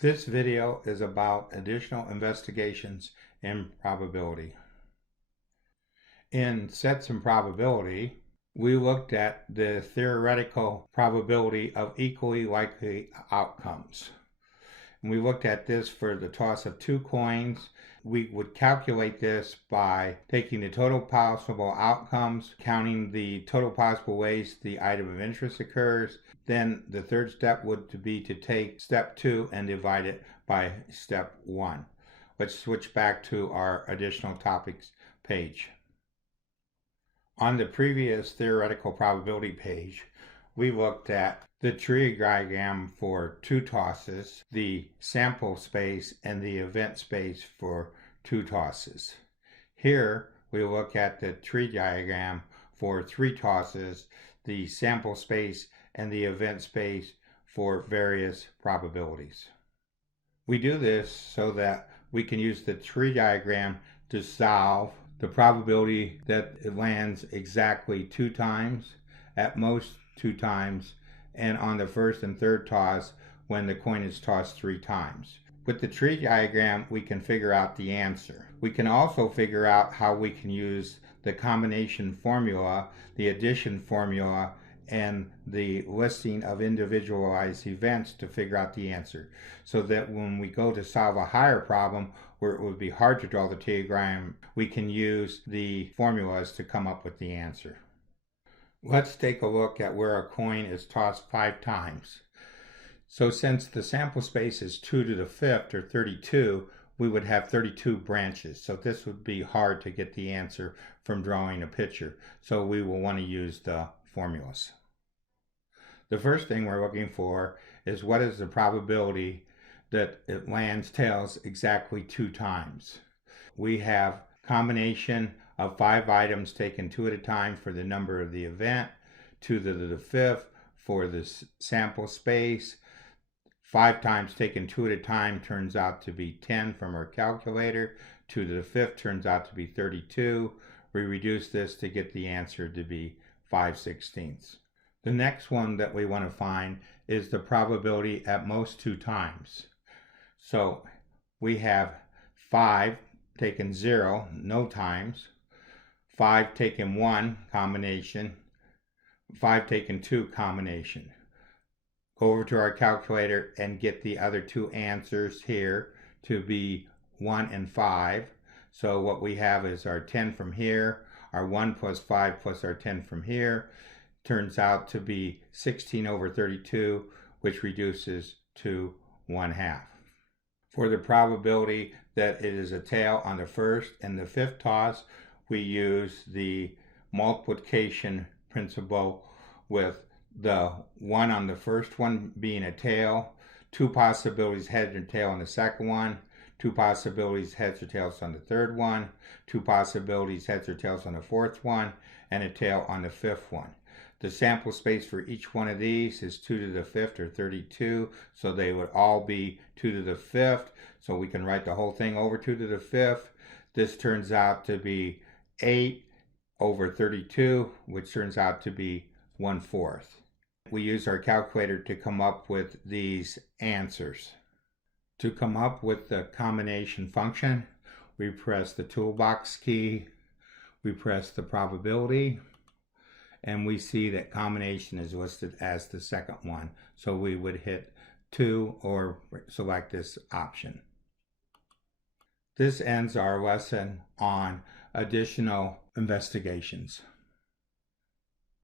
This video is about additional investigations in probability. In sets and probability, we looked at the theoretical probability of equally likely outcomes. And we looked at this for the toss of two coins. We would calculate this by taking the total possible outcomes, counting the total possible ways the item of interest occurs. Then the third step would be to take step 2 and divide it by step 1. Let's switch back to our additional topics page. On the previous theoretical probability page, we looked at the tree diagram for two tosses, the sample space, and the event space for two tosses. Here we look at the tree diagram for three tosses, the sample space, and the event space for various probabilities. We do this so that we can use the tree diagram to solve the probability that it lands exactly 2 times, at most 2 times, and on the first and third toss when the coin is tossed 3 times. With the tree diagram, we can figure out the answer. We can also figure out how we can use the combination formula, the addition formula, and the listing of individualized events to figure out the answer, so that when we go to solve a higher problem where it would be hard to draw the diagram, we can use the formulas to come up with the answer. Let's take a look at where a coin is tossed 5 times. So since the sample space is 2 to the 5th, or 32, we would have 32 branches. So this would be hard to get the answer from drawing a picture. So we will want to use the formulas. The first thing we're looking for is what is the probability that it lands tails exactly 2 times. We have combination of 5 items taken 2 at a time for the number of the event, 2 to the 5th for the sample space. 5 times taken 2 at a time turns out to be 10 from our calculator. 2 to the 5th turns out to be 32. We reduce this to get the answer to be 5/16. The next one that we want to find is the probability at most 2 times. So we have 5 taken 0, no times, 5 taken 1, combination, 5 taken 2, combination. Go over to our calculator and get the other 2 answers here to be 1 and 5. So what we have is our 10 from here, our 1 plus 5 plus our 10 from here. Turns out to be 16 over 32, which reduces to 1/2. For the probability that it is a tail on the first and the 5th toss, we use the multiplication principle, with the 1 on the first one being a tail, 2 possibilities head and tail on the second one, 2 possibilities heads or tails on the third one, 2 possibilities heads or tails on the fourth one, and a tail on the 5th one. The sample space for each one of these is 2 to the 5th, or 32, so they would all be 2 to the 5th, so we can write the whole thing over 2 to the 5th. This turns out to be 8 over 32, which turns out to be 1/4. We use our calculator to come up with these answers. To come up with the combination function, we press the toolbox key, we press the probability, and we see that combination is listed as the second one. So we would hit 2 or select this option. This ends our lesson on additional investigations.